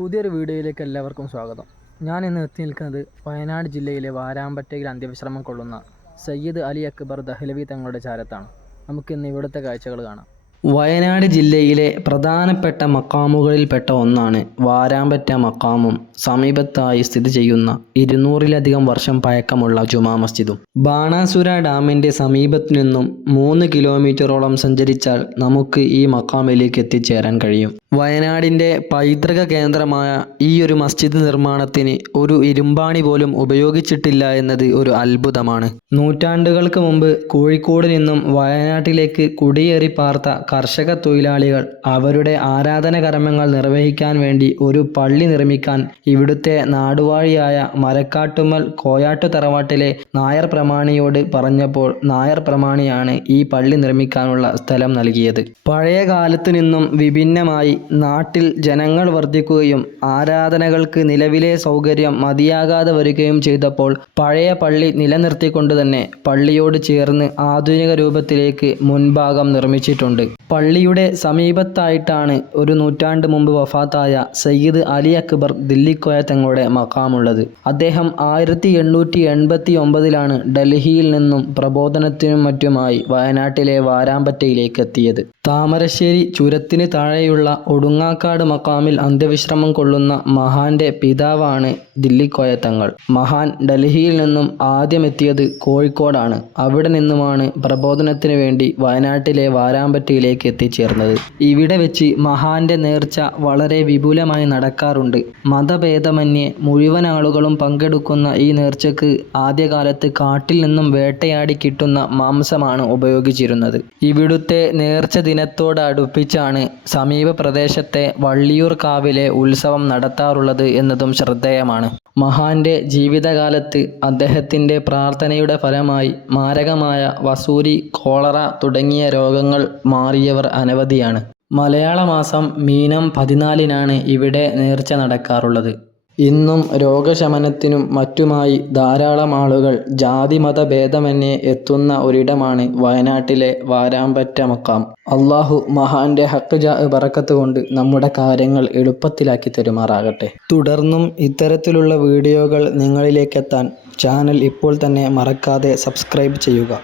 പുതിയൊരു വീഡിയോയിലേക്ക് എല്ലാവർക്കും സ്വാഗതം. ഞാൻ ഇന്ന് എത്തി നിൽക്കുന്നത് വയനാട് ജില്ലയിലെ വാരാമ്പറ്റയിൽ അന്ത്യവിശ്രമം കൊള്ളുന്ന സയ്യിദ് അലി അക്ബർ ദഹ്ലവി തങ്ങളുടെ ചാരത്താണ്. നമുക്കിന്ന് ഇവിടുത്തെ കാഴ്ചകൾ കാണാം. വയനാട് ജില്ലയിലെ പ്രധാനപ്പെട്ട മക്കാമുകളിൽപ്പെട്ട ഒന്നാണ് വാരാമ്പറ്റ മക്കാമും സമീപത്തായി സ്ഥിതി ചെയ്യുന്ന 200-ലധികം വർഷം പഴക്കമുള്ള ജുമാ മസ്ജിദും. ബാണാസുര ഡാമിൻ്റെ സമീപത്തു നിന്നും 3 കിലോമീറ്ററോളം സഞ്ചരിച്ചാൽ നമുക്ക് ഈ മക്കാമിലേക്ക് എത്തിച്ചേരാൻ കഴിയും. വയനാടിൻ്റെ പൈതൃക കേന്ദ്രമായ ഈ ഒരു മസ്ജിദ് നിർമ്മാണത്തിന് ഒരു ഇരുമ്പാണി പോലും ഉപയോഗിച്ചിട്ടില്ല എന്നത് ഒരു അത്ഭുതമാണ്. നൂറ്റാണ്ടുകൾക്ക് മുമ്പ് കോഴിക്കോട് നിന്നും വയനാട്ടിലേക്ക് കുടിയേറി പാർത്ത കർഷക തൊഴിലാളികൾ അവരുടെ ആരാധന കർമ്മങ്ങൾ നിർവഹിക്കാൻ വേണ്ടി ഒരു പള്ളി നിർമ്മിക്കാൻ ഇവിടുത്തെ നാടുവാഴിയായ മരക്കാട്ടുമ്മൽ കോയാട്ടു തറവാട്ടിലെ നായർ പ്രമാണിയോട് പറഞ്ഞപ്പോൾ നായർ പ്രമാണിയാണ് ഈ പള്ളി നിർമ്മിക്കാനുള്ള സ്ഥലം നൽകിയത്. പഴയ കാലത്തു നിന്നും വിഭിന്നമായി നാട്ടിൽ ജനങ്ങൾ വർദ്ധിക്കുകയും ആരാധനകൾക്ക് നിലവിലെ സൗകര്യം മതിയാകാതെ വരികയും ചെയ്തപ്പോൾ പഴയ പള്ളി നിലനിർത്തിക്കൊണ്ട് തന്നെ പള്ളിയോട് ചേർന്ന് ആധുനിക രൂപത്തിലേക്ക് മുൻഭാഗം നിർമ്മിച്ചിട്ടുണ്ട്. പള്ളിയുടെ സമീപത്തായിട്ടാണ് ഒരു നൂറ്റാണ്ട് മുമ്പ് വഫാത്തായ സയ്യിദ് അലി അക്ബർ ദില്ലിക്കോയ തങ്ങളുടെ മഖാമുള്ളത്. അദ്ദേഹം 1889-ലാണ് ഡൽഹിയിൽ നിന്നും പ്രബോധനത്തിനും മറ്റുമായി വയനാട്ടിലെ വാരാമ്പറ്റയിലേക്ക് എത്തിയത്. താമരശ്ശേരി ചുരത്തിന് താഴെയുള്ള ഒടുങ്ങാക്കാട് മഖാമിൽ അന്ത്യവിശ്രമം കൊള്ളുന്ന മഹാന്റെ പിതാവാണ് ദില്ലിക്കോയ തങ്ങൾ. മഹാൻ ഡൽഹിയിൽ നിന്നും ആദ്യം എത്തിയത് കോഴിക്കോടാണ്. അവിടെ നിന്നുമാണ് പ്രബോധനത്തിന് വേണ്ടി വയനാട്ടിലെ വാരാമ്പറ്റയിലേക്ക് എത്തിച്ചേർന്നത്. ഇവിടെ വെച്ച് മഹാന്റെ നേർച്ച വളരെ വിപുലമായി നടക്കാറുണ്ട്. മതഭേദമന്യേ മുഴുവൻ ആളുകളും പങ്കെടുക്കുന്ന ഈ നേർച്ചയ്ക്ക് ആദ്യകാലത്ത് കാട്ടിൽ നിന്നും വേട്ടയാടി കിട്ടുന്ന മാംസമാണ് ഉപയോഗിച്ചിരുന്നത്. ഇവിടുത്തെ നേർച്ച ദിനത്തോടടുപ്പിച്ചാണ് സമീപ പ്രദേശത്തെ വള്ളിയൂർ കാവിലെ ഉത്സവം നടത്താറുള്ളത് എന്നതും ശ്രദ്ധേയമാണ്. മഹാന്റെ ജീവിതകാലത്ത് അദ്ദേഹത്തിൻ്റെ പ്രാർത്ഥനയുടെ ഫലമായി മാരകമായ വസൂരി, കോളറ തുടങ്ങിയ രോഗങ്ങൾ മാറിയവർ അനവധിയാണ്. മലയാള മാസം മീനം 14-നാണ് ഇവിടെ നേർച്ച നടക്കാറുള്ളത്. ഇന്നും രോഗശമനത്തിനും മറ്റുമായി ധാരാളം ആളുകൾ ജാതിമത ഭേദമന്യേ എത്തുന്ന ഒരിടമാണ് വയനാട്ടിലെ വാരാമ്പറ്റ മക്കാം. അള്ളാഹു മഹാന്റെ ഹക്ക് ബറക്കത്ത് കൊണ്ട് നമ്മുടെ കാര്യങ്ങൾ എളുപ്പത്തിലാക്കി തരുമാറാകട്ടെ. തുടർന്നും ഇത്തരത്തിലുള്ള വീഡിയോകൾ നിങ്ങളിലേക്കെത്താൻ ചാനൽ ഇപ്പോൾ തന്നെ മറക്കാതെ സബ്സ്ക്രൈബ് ചെയ്യുക.